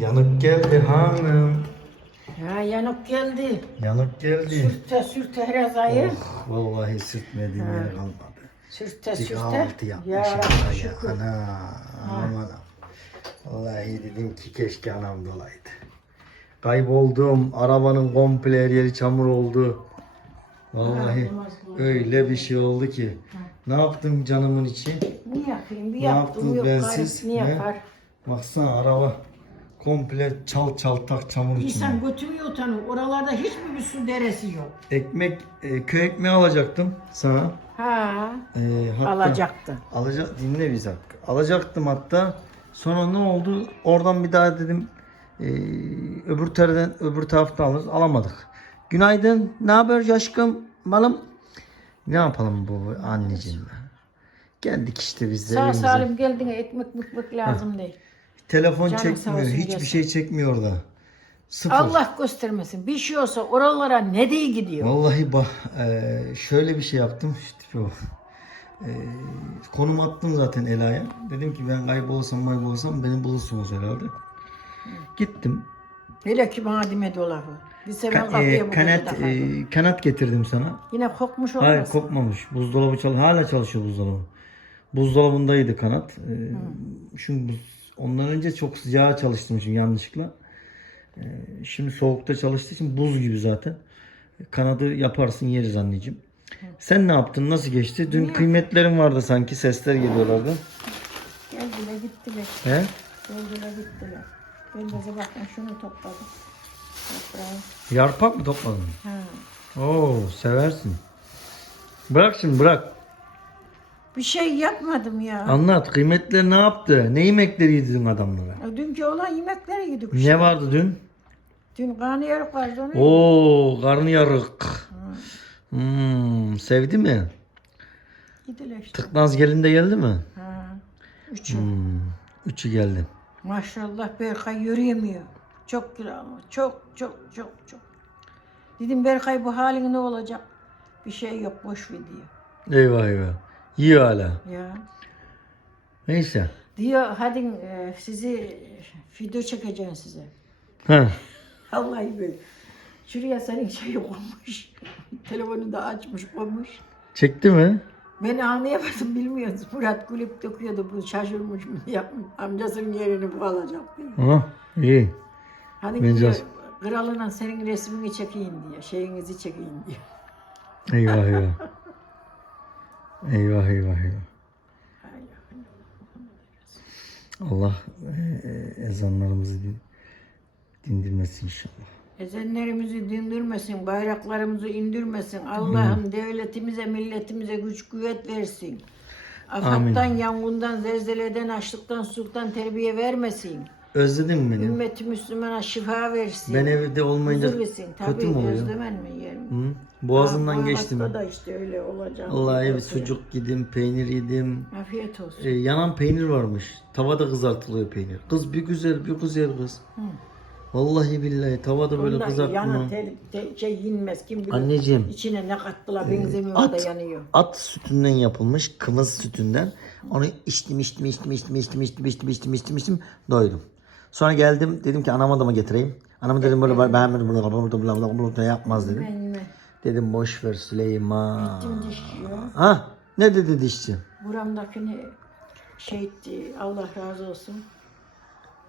Yanık geldi hanım. Ya yanık geldi. Yanık geldi. Sürte sürte her ayı. Oh, vallahi sürtmediğim yer kalmadı. Sürte Bir sürte. kahvaltı Ya yapmışım Rabbi ya. şükür. Ana, anam. Vallahi dedim ki keşke anam dolaydı. Kayboldum. Arabanın komple her yeri çamur oldu. Vallahi öyle bir şey oldu ki. Ne yaptım canımın içi? Ne yapayım? Bir Ne yaptım yaptın yok. bensiz? Ne? yapar? Baksana araba komple çal çaltak çamur içinde. İnsan götümü utanır. Oralarda hiçbir bir su deresi yok. Ekmek, e, köy ekmeği alacaktım sana. Ha. E, hatta- Alacaktı. Alacak dinle bir dakika. Alacaktım hatta. Sonra ne oldu? Oradan bir daha dedim e, öbür terden öbür taraftan alırız. Alamadık. Günaydın. Ne haber aşkım? Malım. Ne yapalım bu anneciğim? Geldik işte biz de Sağ evimize. salim geldin ekmek mükmek lazım değil. Telefon Canım sağ çekmiyor. olsun Hiçbir şey çekmiyor orada. Sıfır. Allah göstermesin. Bir şey olsa oralara ne diye gidiyor? Vallahi bak şöyle bir şey yaptım. İşte bu. E, konum attım zaten Ela'ya. Dedim ki ben kaybolsam maybolsam beni bulursunuz herhalde. Gittim. Hele ki bana. Bir sefer Ka- kapıya e, kanat, e, kanat getirdim sana. Yine kokmuş olmaz. Hayır kopmamış. Buzdolabı çal hala çalışıyor buzdolabı. Buzdolabındaydı kanat. E, Şimdi buz- ondan önce çok sıcağa çalıştım çünkü yanlışlıkla. E, şimdi soğukta çalıştığı için buz gibi zaten. Kanadı yaparsın yeriz anneciğim. Sen ne yaptın? Nasıl geçti? Dün kıymetlerin vardı sanki. Sesler geliyorlardı. Geldiler gittiler. He? Geldiler gittiler. Ben de sabahtan şunu topladım. Toprağım. Yarpak mı topladın? Ha. Oo seversin. Bırak şimdi bırak. Bir şey yapmadım ya. Anlat. Kıymetler ne yaptı? Ne yemekleri yedirdin adamlara? Dünkü olan yemeklere yedik. işte. Ne vardı dün? Dün karnıyarık vardı onu. Oo karnıyarık. Hmm, sevdi mi? Gidiler işte. Tıknaz gelin de geldi mi? Ha. Üçü. Hmm, üçü geldi. Maşallah Berkay yürüyemiyor. Çok kilo ama. Çok çok çok çok. Dedim Berkay bu halin ne olacak? Bir şey yok boş ver diyor. Eyvah eyvah. Yiyor hala. Ya. Neyse. Diyor hadi e, sizi video çekeceğim size. Ha. Vallahi böyle. Şuraya senin şeyi koymuş. Telefonu da açmış koymuş. Çekti mi? Ben anlayamadım bilmiyoruz. Murat kulüp döküyordu bu şaşırmış mı yapmış. Amcasının yerini bu alacak diye. Ha, iyi. Hadi Bence diyor az- kralına senin resmini çekeyim diyor. Şeyinizi çekeyim diyor. Eyvah eyvah. eyvah eyvah eyvah. Allah e, e, ezanlarımızı din- dindirmesin inşallah. Ezenlerimizi dindirmesin, bayraklarımızı indirmesin. Allah'ım devletimize, milletimize güç kuvvet versin. Afattan, yangından, zelzeleden, açlıktan, sultan terbiye vermesin. Özledin mi beni? Ümmeti Müslümana şifa versin. Ben evde olmayınca Huzur versin. Tabii kötü mü oluyor? özlemen mi yerim? Hı? Bu geçti mi? da işte öyle olacak. Vallahi bir sucuk yedim, peynir yedim. Afiyet olsun. E, yanan peynir varmış. Tavada kızartılıyor peynir. Kız bir güzel, bir güzel kız. Vallahi billahi tavada böyle Ondan kızartma. Yanan te, te, şey yenmez kim bilir. Anneciğim. İçine ne kattılar benzemiyor da At, yanıyor. at sütünden yapılmış, kımız sütünden. Onu içtim, içtim, içtim, içtim, içtim, içtim, içtim, içtim, içtim, içtim, doydum. Sonra geldim, dedim ki anama da mı getireyim? Anama dedim böyle ben böyle böyle böyle böyle böyle böyle yapmaz dedim. Dedim boş ver Süleyman. Gittim dişçiye. Ha ne dedi dişçi? Buramdakini şey etti. Allah razı olsun.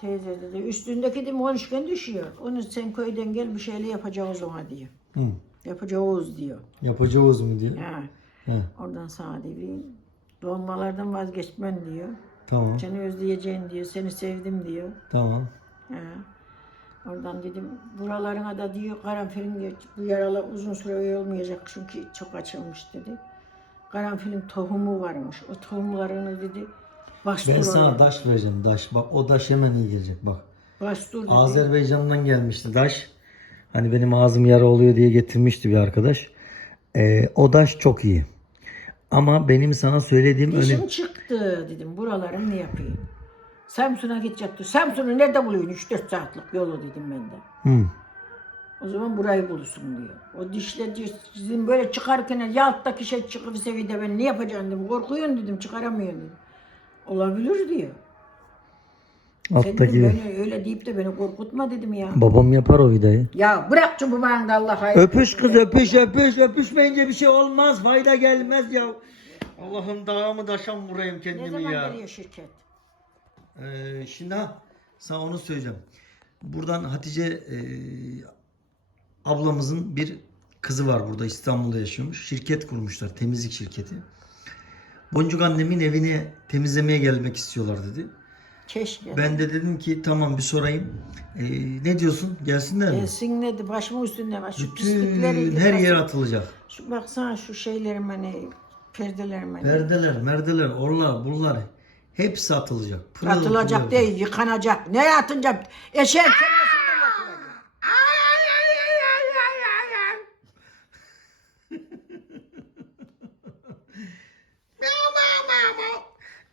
Teyze dedi. Üstündeki dedim konuşken düşüyor. Onu sen köyden gel bir şeyle yapacağız ona diyor. Hı. Yapacağız diyor. Yapacağız mı diyor. Ha. He, Oradan sana dedi. Dolmalardan vazgeçmen diyor. Tamam, Seni özleyeceğim diyor. Seni sevdim diyor. tamam. Ha. Oradan dedim buralarına da diyor karanfilin diyor bu yaralar uzun süre olmayacak çünkü çok açılmış dedi. Karanfilin tohumu varmış. O tohumlarını dedi bastur Ben sana daş vereceğim daş. Bak o daş hemen iyi gelecek bak. Bastur dedi. Azerbaycan'dan gelmişti daş. Hani benim ağzım yara oluyor diye getirmişti bir arkadaş. Ee, o daş çok iyi. Ama benim sana söylediğim Dişim önemli. çıktı dedim buraları ne yapayım. Samsun'a gidecekti. Samsun'u nerede buluyorsun? 3-4 saatlik yolu dedim ben de. Hı. O zaman burayı bulursun diyor. O dişle diyor, sizin böyle çıkarken ya alttaki şey çıkıp seviyede ben ne yapacağım dedim. Korkuyorsun dedim çıkaramıyorum dedim. Olabilir diyor. Sen Alttaki dedim, beni öyle deyip de beni korkutma dedim ya. babam yapar o vidayı. Ya bırak babanı da Allah hayır. Öpüş kız öpüş öpüş öpüşmeyince bir şey olmaz fayda gelmez ya. Allah'ım dağımı taşam vurayım Ne kendimi zaman ya. geliyor şirket? Ee, şimdi ha sana onu söyleyeceğim. Buradan Hatice e, ablamızın bir kızı var burada İstanbul'da yaşıyormuş. Şirket kurmuşlar temizlik şirketi. Boncuk annemin evini temizlemeye gelmek istiyorlar dedi. Keşke. Ben de dedim ki tamam bir sorayım. Ee, ne diyorsun? Gelsinler mi? Gelsin dedi başımın üstünde var. Şu pislikleri. Bütün her yer atılacak. Şu baksana şu şeylerim hani perdelerim hani. Perdeler, merdeler, orlar, bunlar hepsi atılacak. Pırıl Atılacak pırıl. değil, yıkanacak. Ne atınca? Eşeğin kellesinden mi atılacak?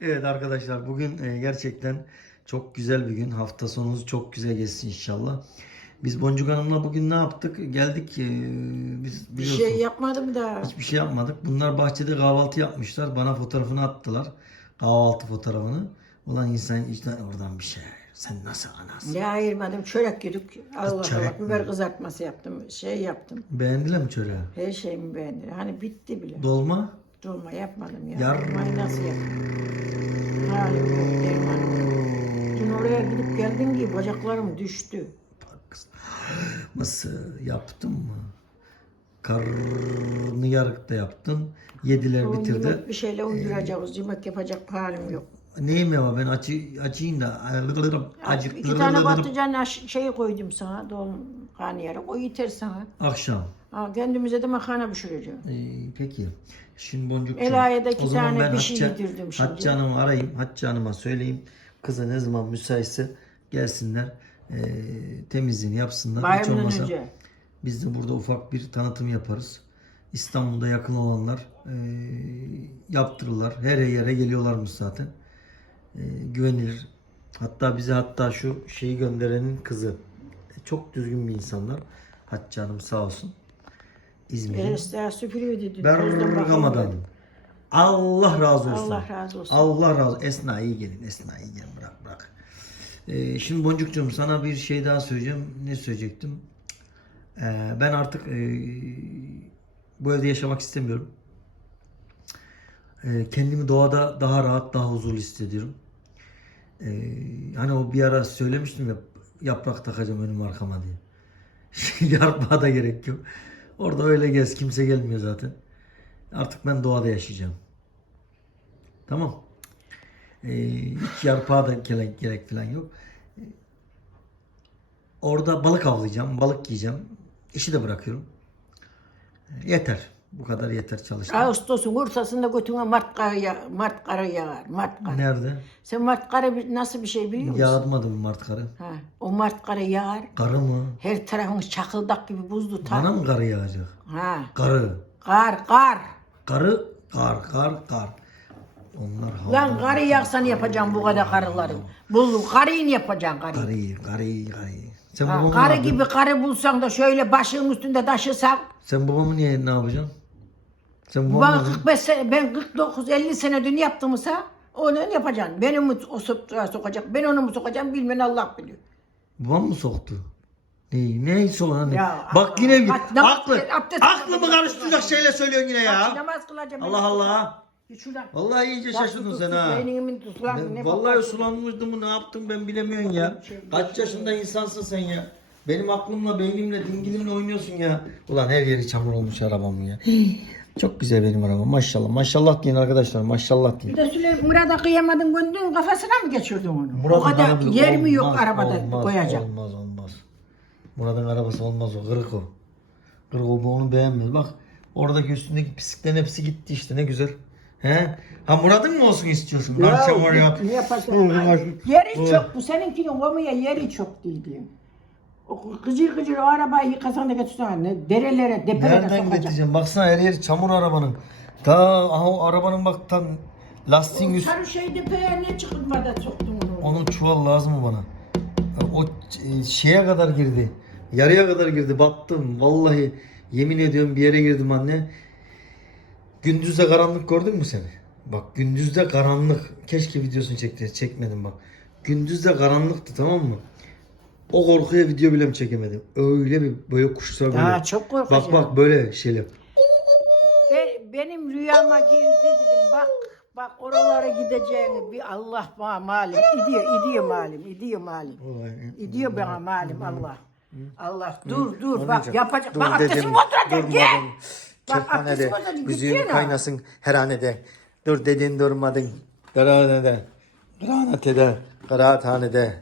Evet arkadaşlar bugün e, gerçekten çok güzel bir gün. Hafta sonunuz çok güzel geçsin inşallah. Biz Boncuk Hanım'la bugün ne yaptık? Geldik e, biz Bir biliyorsun şey yapmadım da. hiçbir şey yapmadık. Bunlar bahçede kahvaltı yapmışlar. Bana fotoğrafını attılar. Kahvaltı fotoğrafını. Ulan insan işte oradan bir şey. Sen nasıl anasın? Ne ayırmadım, çörek yedik. Allah çörek Allah, biber kızartması yaptım, şey yaptım. Beğendiler mi çöreği? Her şeyimi beğendim. Hani bitti bile. Dolma? Dolma yapmadım ya. Dolmayı nasıl yaptım? Halim yok, dermanım yok. Dün oraya gidip geldim ki bacaklarım düştü. Nasıl yaptın mı? Karnı yarık da yaptın. Yediler O bitirdi. bir şeyle uyduracağız. Yemek yapacak halim yok. Neyim ya ben acı acıyım da acık İki tane patlıcan şeyi koydum sana. Dolma karnıyarık. O yeter sana. akşam. Ha, kendimize de makarna pişireceğim. Ee, peki. Şimdi boncuk. Ela'ya iki tane bir şey yedirdim şimdi. Hatice Hanım'ı arayayım. Hatice Hanım'a söyleyeyim. Kıza ne zaman müsaitse gelsinler. Ee, temizliğini yapsınlar. Hiç Bayramdan olmasa önce. biz de burada ufak bir tanıtım yaparız. İstanbul'da yakın olanlar e, yaptırırlar. Her yere geliyorlarmış zaten. E, güvenilir. Hatta bize hatta şu şeyi gönderenin kızı. Çok düzgün bir insanlar. Hatice Hanım sağ olsun. İzmir'in. Ereste süpürüyor dedi. Tozdan Bergamadan. Allah razı olsun. Allah razı olsun. Allah razı. Esna iyi gelin. Esna iyi gelin. Bırak bırak. Ee, şimdi Boncukcuğum sana bir şey daha söyleyeceğim. Ne söyleyecektim? Ee, ben artık e, bu evde yaşamak istemiyorum. Ee, kendimi doğada daha rahat, daha huzurlu hissediyorum. Ee, hani o bir ara söylemiştim ya yaprak takacağım önüm arkama diye. Yarpağa da gerek yok. Orada öyle gez kimse gelmiyor zaten. Artık ben doğada yaşayacağım. Tamam. Ee, hiç yarpağa da gerek, gerek falan yok. Orada balık avlayacağım, balık yiyeceğim. İşi de bırakıyorum. Ee, yeter. Bu kadar yeter çalıştım. Ağustos'un ortasında götüne Mart karı, ya, Mart karı yağar. Mart karı. Nerede? Sen Mart karı bir- nasıl bir şey biliyor musun? Yağdırmadı mı Mart karı? Ha, o Mart karı yağar. Karı mı? Her tarafın çakıldak gibi buz tutar. Bana mı karı yağacak? Ha, Karı. kar kar. Karı, kar, kar, kar. Onlar havada. Lan karı yağsan yapacağım bu kadar karıları. Bul karıyı yapacaksın karıyı. Karı, karı, karı. Sen Ha, babamı ne karı yapıyorsun? gibi karı bulsan da şöyle başının üstünde taşısan. Sen babamı niye ne yapacaksın? Sen Bana babamı 45 sene, ben 49 50 sene dün yaptımsa onu yapacaksın. Beni mi o sokağa sokacak, ben onu mu sokacağım bilmem Allah biliyor. babam mı soktu? Ne, ne soğan? Ya, Bak yine bir bak, namaz- aklı, abdest- aklımı karıştıracak şeyler söylüyorsun yine Bak, ya. namaz kılacağım. Allah Allah. Şuradan. Vallahi iyice şaşırdın sen ha. Beynimin Ben ne vallahi bak- sulanmıştım mı ne yaptım ben bilemiyorum ya. Kaç yaşında insansın sen ya. Benim aklımla, beynimle, dingilimle oynuyorsun ya. Ulan her yeri çamur olmuş arabamın ya. Çok güzel benim arabam maşallah. Maşallah deyin arkadaşlar maşallah deyin. Bir de Süleyman Murat'a kıyamadın göndün kafasına mı geçirdin onu? o Murat'ın kadar arabası yer mi yok olmaz, arabada olmaz, koyacak? Olmaz olmaz. Murat'ın arabası olmaz o kırık o. Kırık o bu onu beğenmez. Bak oradaki üstündeki pisliklerin hepsi gitti işte ne güzel. He? Ha Murat'ın mı olsun istiyorsun? Lan sen var ya. Ne yaparsın? Yeri çok. Bu seninkinin komuya yeri çok değildi. Gıcır gıcır o arabayı yıkasan da götürsen ne derelere, depelere Nereden sokacak. getireceğim? Baksana her yer çamur arabanın. Ta aha o arabanın bak tam lastiğin üst. Sarı şey depeye ne çıkıp da soktun onu? Onun çuval lazım mı bana? O e, şeye kadar girdi. Yarıya kadar girdi. Battım. Vallahi yemin ediyorum bir yere girdim anne. Gündüzde karanlık gördün mü seni? Bak gündüzde karanlık. Keşke videosunu çekti. Çekmedim bak. Gündüz de karanlıktı tamam mı? O korkuya video bile mi çekemedim? Öyle bir böyle kuşlar böyle. Ha çok korkacağım. bak bak böyle şeyler. Be- benim rüyama girdi dedim bak bak oralara gideceğini bir Allah bana malum. İdiyor, idiyor malum, idiyor malum. Vay. İdiyor bana malum Allah. Allah dur dur bak Anneciğim, yapacak. dur Bak abdestim dedim, oturacak durmadın. gel. Bak Çırphanede, abdestim oturacak müziğin gitsene. kaynasın herhanede. Dur dedin durmadın. Kıraathanede, kıraathanede, kıraathanede.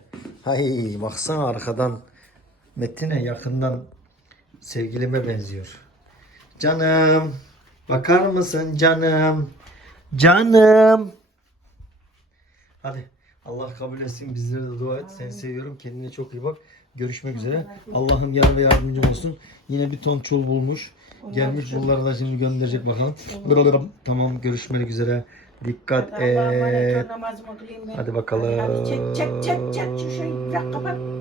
Hay baksana arkadan Metin'e yakından sevgilime benziyor. Canım bakar mısın canım? Canım. Hadi Allah kabul etsin bizlere de dua et. Seni seviyorum. Kendine çok iyi bak. Görüşmek üzere. Allah'ım yar ve yardımcın olsun. Yine bir ton çul bulmuş. Gelmiş bunları da şimdi gönderecek bakalım. Buralara tamam görüşmek üzere. Dikkat et. Hadi bakalım. Hadi çek çek çek çek şu şeyi bırak kapat.